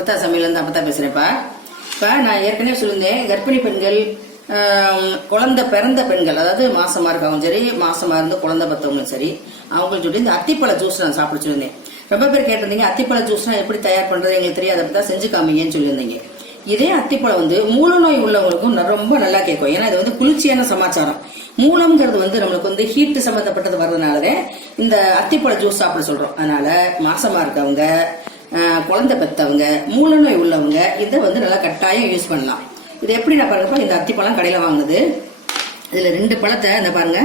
அப்பத்தா சமையலேருந்து அப்பத்தா பேசுகிறேன்ப்பா இப்போ நான் ஏற்கனவே சொல்லியிருந்தேன் கர்ப்பிணி பெண்கள் குழந்த குழந்தை பிறந்த பெண்கள் அதாவது மாசமா இருக்கவங்க சரி மாசமா இருந்து குழந்தை பத்தவங்களும் சரி அவங்களுக்கு சொல்லி இந்த அத்திப்பழ ஜூஸ் நான் சாப்பிட சொல்லியிருந்தேன். ரொம்ப பேர் கேட்டிருந்தீங்க அத்திப்பழ ஜூஸ்னா எப்படி தயார் பண்றது? எங்களுக்கு தெரியாது அப்படி தான் செஞ்சு காமிங்கன்னு சொல்லியிருந்தீங்க. இதே அத்திப்பழம் வந்து மூல நோய் உள்ளவங்களுக்கும் ரொம்ப நல்லா கேட்கும். ஏன்னா இது வந்து குளிர்ச்சியான சமாச்சாரம். மூலம்ங்கிறது வந்து நம்மளுக்கு வந்து ஹீட் சம்மந்தப்பட்டது வர்றதுனால இந்த அத்திப்பழ ஜூஸ் சாப்பிட சொல்றோம். அதனால மாசமா இருக்கவங்க குழந்தை பெற்றவங்க மூல நோய் உள்ளவங்க இதை வந்து நல்லா கட்டாயம் யூஸ் பண்ணலாம். இது எப்படி நான் பாருங்கப்பா இந்த அத்திப்பழம் கடையில் வாங்குது இதில் ரெண்டு பழத்தை இந்த பாருங்க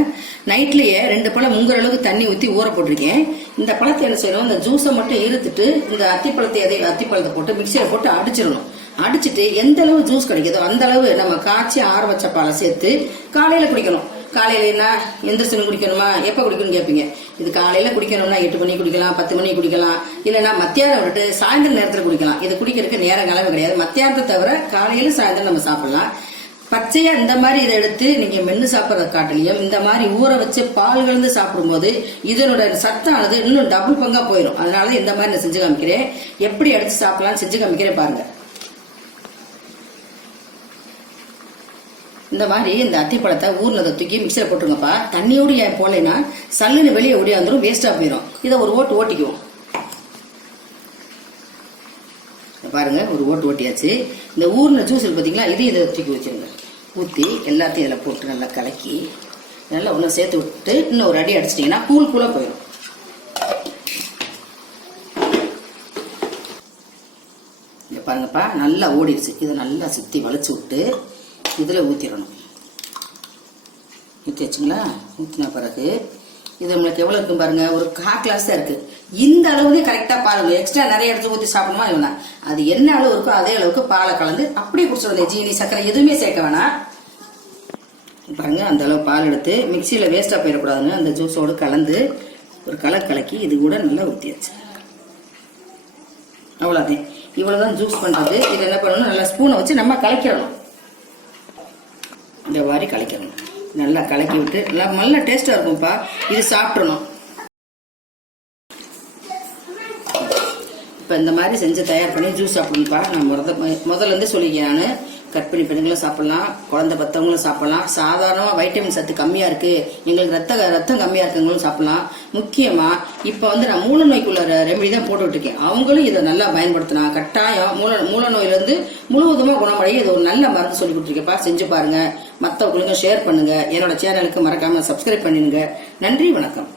நைட்லேயே ரெண்டு பழம் முங்குற அளவுக்கு தண்ணி ஊற்றி ஊற போட்டிருக்கேன். இந்த பழத்தை என்ன செய்யணும் இந்த ஜூஸை மட்டும் இருத்துட்டு இந்த அத்திப்பழத்தை எதை அத்திப்பழத்தை போட்டு மிக்சியில் போட்டு அடிச்சிடணும். அடிச்சிட்டு எந்த அளவு ஜூஸ் கிடைக்குதோ அந்த அளவு நம்ம காய்ச்சி ஆற வச்ச பாலை சேர்த்து காலையில் குடிக்கணும். காலையில் என்ன எந்திரிச்சு குடிக்கணுமா? எப்போ குடிக்கணும்னு கேட்பீங்க இது காலையில் குடிக்கணும்னா எட்டு மணிக்கு குடிக்கலாம் பத்து மணிக்கு குடிக்கலாம். இல்லைன்னா மத்தியானம் விட்டு சாயந்தர நேரத்தில் குடிக்கலாம். இது குடிக்கிறதுக்கு நேரம் கிளம்பு கிடையாது. மத்தியானத்தை தவிர காலையில் சாயந்தரம் நம்ம சாப்பிடலாம். பச்சையாக இந்த மாதிரி இதை எடுத்து நீங்கள் மென்று சாப்பிட்றத காட்டிலையும் இந்த மாதிரி ஊற வச்சு பால் கலந்து சாப்பிடும்போது இதனோட சத்தானது இன்னும் டபுள் பங்காக போயிடும் அதனால இந்த மாதிரி நான் செஞ்சு காமிக்கிறேன். எப்படி எடுத்து சாப்பிடலாம்னு செஞ்சு காமிக்கிறேன் பாருங்கள் இந்த மாதிரி இந்த அத்திப்பழத்தை ஊர்னதை தூக்கி மிக்சர் போட்டுருங்கப்பா. தண்ணியோடு ஏன் போடலைன்னா சல்லுன்னு வெளியே ஓடியாந்துரும் வேஸ்ட்டாக போயிடும் இதை ஒரு ஓட்டு ஓட்டிக்குவோம். பாருங்க ஒரு ஓட்டு ஓட்டியாச்சு. இந்த ஊரில் ஜூஸ் இருக்கு பார்த்தீங்களா இது இதை தூக்கி வச்சிருங்க ஊற்றி எல்லாத்தையும் இதில் போட்டு நல்லா கலக்கி நல்லா ஒன்றும் சேர்த்து விட்டு இன்னும் ஒரு அடி அடிச்சிட்டிங்கன்னா கூழ் கூலாக போயிடும் இங்க பாருங்கப்பா நல்லா ஓடிடுச்சு இதை நல்லா சுற்றி வளைச்சி விட்டு இதில் ஊற்றிடணும் ஊற்றி வச்சுங்களா? ஊற்றின பிறகு இது நம்மளுக்கு எவ்வளோ இருக்கும் பாருங்கள் ஒரு கால் கிளாஸ் தான் இருக்குது இந்த அளவுக்கு கரெக்டாக பால் எக்ஸ்ட்ரா நிறைய இடத்துல ஊற்றி சாப்பிடணுமா? வேணாம் அது என்ன அளவு இருக்கோ அதே அளவுக்கு பாலை கலந்து அப்படியே குடிச்சிடுங்க ஜீனி சர்க்கரை எதுவுமே சேர்க்க வேணாம். பாருங்க அந்த அளவு பால் எடுத்து மிக்சியில் வேஸ்ட்டாக போயிடக்கூடாதுங்க அந்த ஜூஸோடு கலந்து ஒரு கலர் கலக்கி இது கூட நல்லா ஊற்றியாச்சு அவ்வளோதான் இவ்வளோதான் ஜூஸ் பண்ணுறது இது என்ன பண்ணணும்? நல்லா ஸ்பூனை வச்சு நம்ம கலக்கிடணும். மாதிரி கலக்கிடணும் நல்லா கலக்கி விட்டு நல்லா நல்ல டேஸ்ட்டாக இருக்கும்ப்பா. இது சாப்பிட்றணும் இப்போ இந்த மாதிரி செஞ்சு தயார் பண்ணி ஜூஸ் சாப்பிடணும்ப்பா நான் முத முதல்ல இருந்து சொல்லிக்கிறேன் நான். கர்ப்பிணி பெண்களும் சாப்பிடலாம் குழந்தை பத்தவங்களும் சாப்பிடலாம். சாதாரணமாக வைட்டமின் சத்து கம்மியாக இருக்குது எங்களுக்கு ரத்த ரத்தம் கம்மியாக இருக்கவங்களும் சாப்பிடலாம். முக்கியமாக இப்போ வந்து நான் மூல நோய்க்குள்ள ரெமெடி தான் போட்டு அவங்களும் இதை நல்லா பயன்படுத்தினா கட்டாயம் மூல மூல நோயிலேருந்து முழுவதுமாக குணமடைய இது ஒரு நல்ல மருந்து சொல்லி கொடுத்துருக்கேன்ப்பா செஞ்சு பாருங்க. மற்றவங்களுக்கும் ஷேர் பண்ணுங்க. என்னோட சேனலுக்கு மறக்காம சப்ஸ்கிரைப் பண்ணிடுங்க. நன்றி வணக்கம்.